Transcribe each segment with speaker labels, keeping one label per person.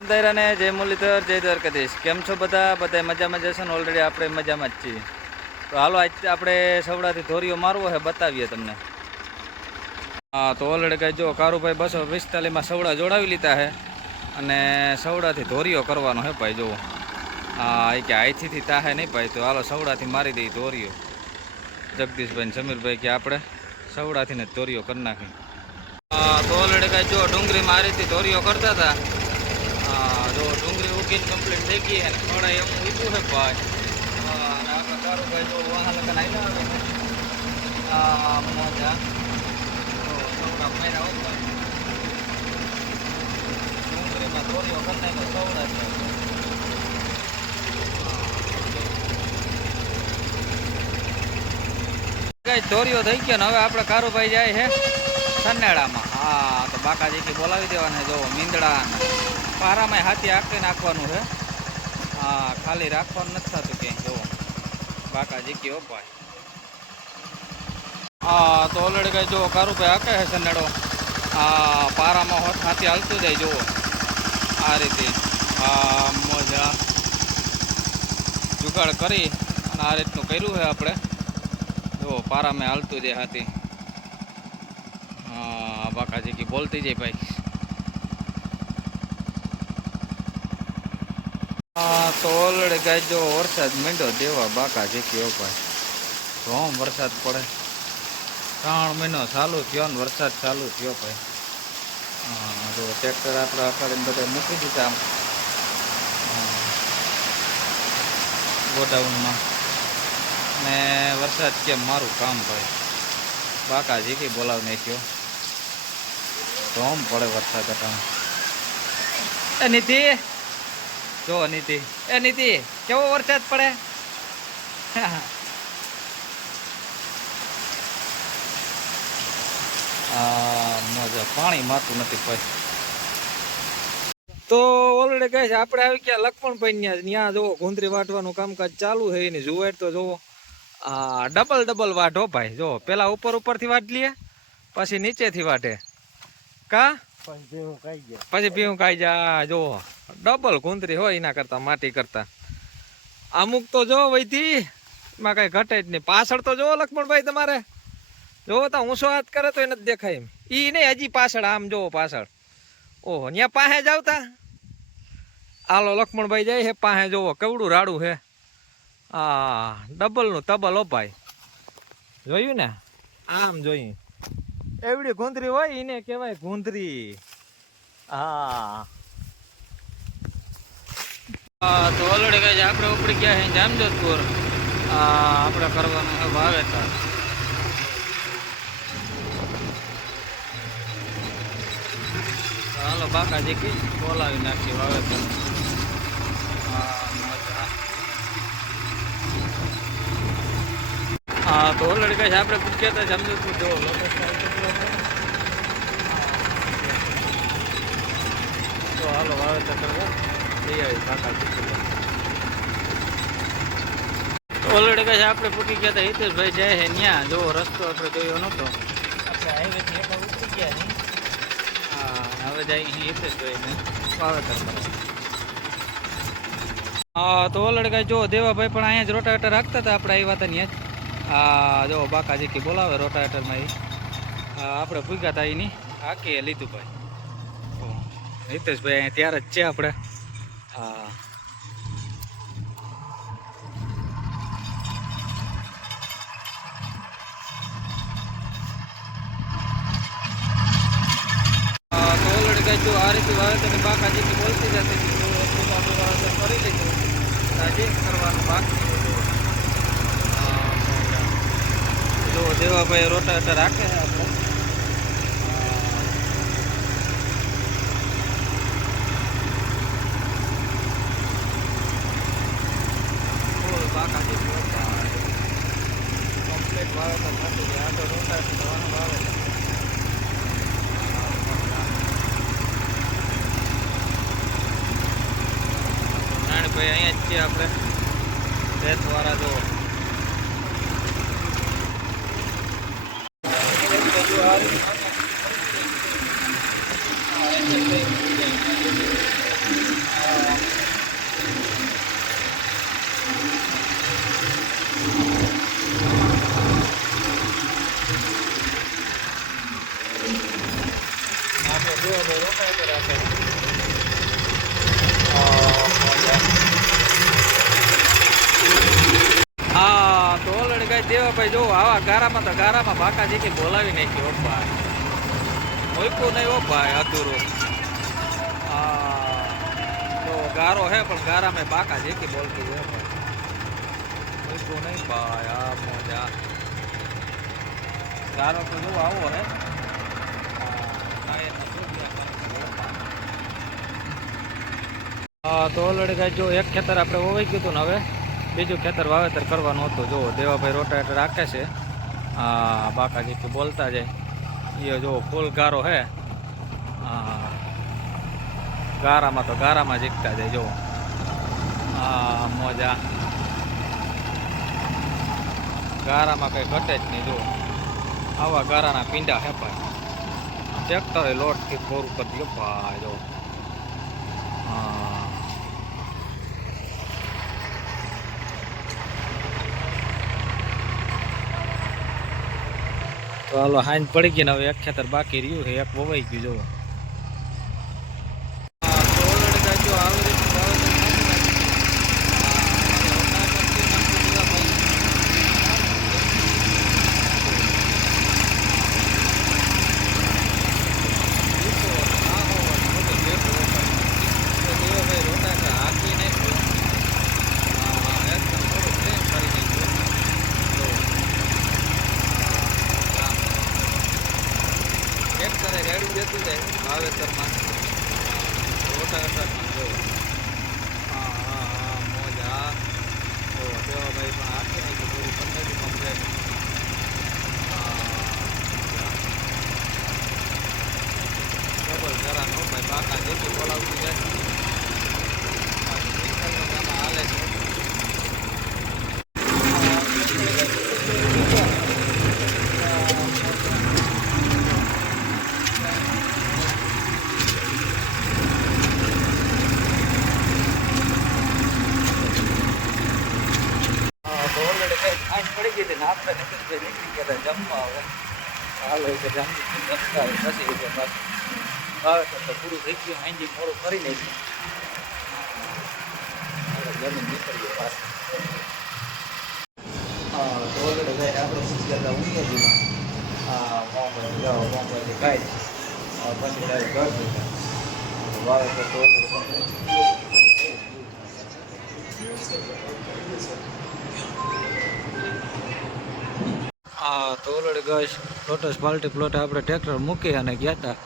Speaker 1: દાયરાને જય મુરલીધર, જય દ્વારકાધીશ. કેમ છો બધા? બધા મજામાં જશો ને? ઓલરેડી આપણે મજામાં જ છીએ. તો હાલો, આજ આપણે સવડાથી ધોરીઓ મારવો છે બતાવીએ તમને. હા, તો ઓલરેડી કઈ જો, કારુભાઈ બસો પિસ્તાલીસમાં સવડા જોડાવી લીધા છે અને સવડાથી ધોરીઓ કરવાનો હે ભાઈ, જુઓ. હા, એ કે આઈથી તાહે નહીં ભાઈ, તો હાલો, સવડાથી મારી દઈએ ધોરીઓ. જગદીશભાઈ સમીરભાઈ કે આપણે સવડાથી ને ધોરીઓ કરી નાખી હા, તો ઓલરેડી કઈ જો, ડુંગળી મારીથી ધોરીઓ કરતા હતા. જો ડુંગળી ઉગીને કમ્પ્લીટ થઈ ગઈ અને થોડા એવું ઊભું છે ભાઈ. અને આપણે તો વાહ લગન આવ્યા ને. મજા. તો સવડા માર્યા ડુંગળીમાં કરી નાખ્યો સવડા છે કઈ ધોરીઓ થઈ ગયો ને, હવે આપણે કારુભાઈ જાય છે. સન્નાળામાં હા, તો બાકાજી બોલાવી દેવાને જો મીંદડા પારામાં હાથી આકરી નાખવાનું છે. હા, ખાલી રાખવાનું નથી થતું ક્યાંય. જુઓ. બાકા જીક્યો ભાઈ. હા, તો ઓલરેડી કઈ જો કારુભાઈ આકે છે સન્નાળો હા, પારામાં હોત હાથી હાલતું જાય, જુઓ. આ રીતે. હા, મજા. જુગાડ કરી અને આ રીતનું કર્યું છે આપણે. જુઓ, પારામાં હાલતું જાય હાથી. હા બાકાજી કી બોલતી જાય ભાઈ. તો ઓલરેડી ગાય જો વરસાદ મીંડો દેવા બાકા કયો ભાઈ. ધોમ વરસાદ પડે. ત્રણ મહિનો ચાલુ થયો ને વરસાદ ચાલુ થયો ભાઈ. જો ટ્રેક્ટર આપણે અખાડીને બધા મૂકી દીધા આમ. ગોડાઉનમાં. ને વરસાદ કેમ મારું કામ ભાઈ? બાકા કી બોલાવ નાખ્યો ધોમ પડે વરસાદ હતા એ નીતિ! જો નીતિ એ નીતિ કેવો વરસાદ પડે? પાણી માતું નથી પછી તો ઓલરેડી કહે છે, આપણે આવી ગયા લખમણભાઈ ત્યાં ત્યાં જોવો ગુંદરી વાટવાનું કામકાજ ચાલુ છે એની જુવાડ તો જુઓ. આ ડબલ ડબલ હો ભાઈ. જો પેલા ઉપર ઉપરથી વાટ લઈએ પછી નીચેથી વાટે. કા? પછી પીવું કાઈ જા જો ડબલ ગુંદરી હોય એના કરતા, માટી કરતા. અમુક તો જો વૈથી એમાં કઈ ઘટે જ નહીં. પાછળ તો જો લક્ષ્મણભાઈ તમારે. જોવો તો શું હાથ કરે તો એ નથી દેખાય એમ. ઈ નહીં, હજી પાછળ, આમ જોવો પાછળ. ઓહો ત્યાં પાસે જ આવતા? હાલો, લક્ષ્મણભાઈ જાય હે, પાસે જોવો, કેવડું રાડું હે. આ ડબલનું તબલ ભાઈ જોયું ને? આમ જોયું. એવડી ગુંદરી હોય એને કહેવાય ગુંદરી. હા. તો ઓલરેડી કહે છે આપણે ઉપડી ગયા છે જામજોધપુર. આપણે કરવાનું વાવેતર. હાલો બાકાજી કી? બોલાવી નાખી વાવેતર. હા તો ઓલરેડી કહે છે આપણે પૂછ્યા હતા જામજોધપુર જો તો હાલો વાવેતર કરવા. જઈ આવી બાકાજી ઓલરેડી કહે આપણે પૂકી ગયા હતા. હિતેશભાઈ જાય છે ત્યાં જો રસ્તો આપણે જોયો નહોતો. હા હવે જાય અહીં હિતેશભાઈને વાવેતર કરવા. હા તો ઓલરેડી કાંઈ જો દેવાભાઈ પણ અહીંયા જ રોટાવેટર રાખતા હતા. આપણે આવ્યા હતા ત્યાં જ. હા જો બાકાજી કે બોલાવે રોટાવેટરમાં એ આપણે ભૂગ્યા હતા એની હાકી લીધું ભાઈ. હિતેશભાઈ અહીંયા ત્યાર જ છે આપણે. હા. જો આ રીતે વાવેતર ને બાકાજી બોલતી જતી હતી, તો એટલું આપણે કરી લીધું. કરવાનું બાકી જો. દેવાભાઈ રોટાવેટર રાખે આપણે ફૂલ બાકાજી કમ્પ્લીટ અહીંયા જ છીએ આપણે. રેતવાળા જો આ રીતે હા તો ઓલરેડી કાંઈ દેવાભાઈ જોવો આવા ગારામાં તો ગારામાં ભાકા જેથી બોલાવી નાખી, ઓ ભાઈ. મોઈકું નહીં, ઓ ભાઈ, અધૂરું. હા તો ગારો હે, પણ ગારામાં બાકા જેથી બોલતી હો ભાઈ. નહીં, ભાઈ, આ મોજા. ગારો તો જો આવો હે. તો ઓલરેડી ગાય જો એક ખેતર આપણે વવાઈ ગયું હતું ને હવે, બીજું ખેતર વાવેતર કરવાનું હતું. જો, દેવાભાઈ રોટાવેટર રાખે છે. હા બાકાજી કે બોલતા જાય. એ જો ફૂલ ગારો હે. હા ગારામાં તો ગારામાં જીતતા જાય, જો. હા મોજા. ગારામાં કંઈ ઘટે જ નહીં, જો. આવા ગારાના પીંડા હે ભાઈ. ટ્રેક્ટરે લોટથી પૂરું કરી દો ભાઈ, જો હા તો હાલો, હાંજ પડી ગઈ ને હવે એક ખેતર બાકી રહ્યું છે, એક વવાઈ ગયું જો હા, તો already કાંઈ જો આવી રીતનું વાવેતર નથી નાખ્યું. હા, અને ઓગણપચાસ નાખ્યું દીધા ભાઈ. દીપો, ના હોવા, મોટો ભેગો હોય. તો દેવાભાઈ રોટાટા હાંકી નાખ્યો. હા, હા, એકદમ થોડું પ્રેમ કરી નાખ્યું. જો. હા, હા. એક કરે રેડું દેતું જાય વાવેતરમાં રોટાવેટરમાં જો હા હા હા મોજ હા તો દેવાભાઈ પણ આપી નાખ્યું પૂરું પંદર કમ્પ્લેટ ડબલ જરા નો ભાઈ બાકા જેટલી બોલાવતી જાય બાકી નિકાલનો કામ હાલે છે હા, તો already કંઈક ખાંડ પડી ગઈ હતી ને આપણે નીકળી ગયા ગયા કે જમી જમતા પછી વાવેતર તો પૂરું થઈ ગયું. હાંજી મોડું કરી નાખ્યું. જમીન નીકળીએ આપણે શું કહેતા ઊંઘેજીમાં હા, મોંઘવારી, જાઓ, મોંઘવારી ખાઈ. પછી તો તો લોટસ પાલ્ટી પ્લોટ આપણે ટ્રેક્ટર મૂકી અને ગયા હતા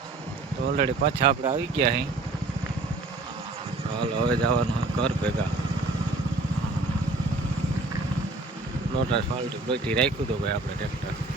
Speaker 1: તો ઓલરેડી પાછા આપણે આવી ગયા અહીં હાલો, હવે જવાનું ઘર ભેગા. લોટસ પાલ્ટી પ્લોટી રાખ્યું હતું ભાઈ આપણે ટ્રેક્ટર